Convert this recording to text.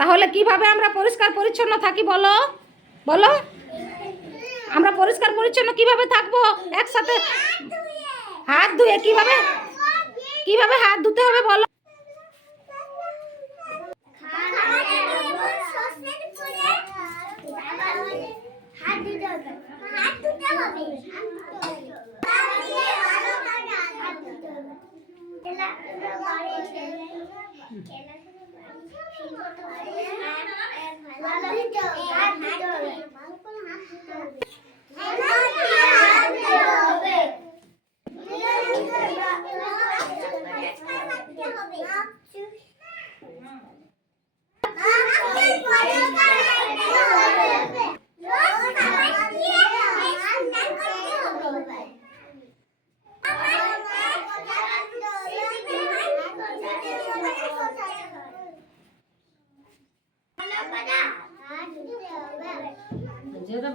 তাহলে কিভাবে আমরা পরিষ্কার পরিচ্ছন্ন থাকি বলো বলো? আমরা পরিষ্কার পরিচ্ছন্ন কিভাবে থাকবো? একসাথে হাত ধুয়ে। কিভাবে কিভাবে হাত ধুতে হবে বলো?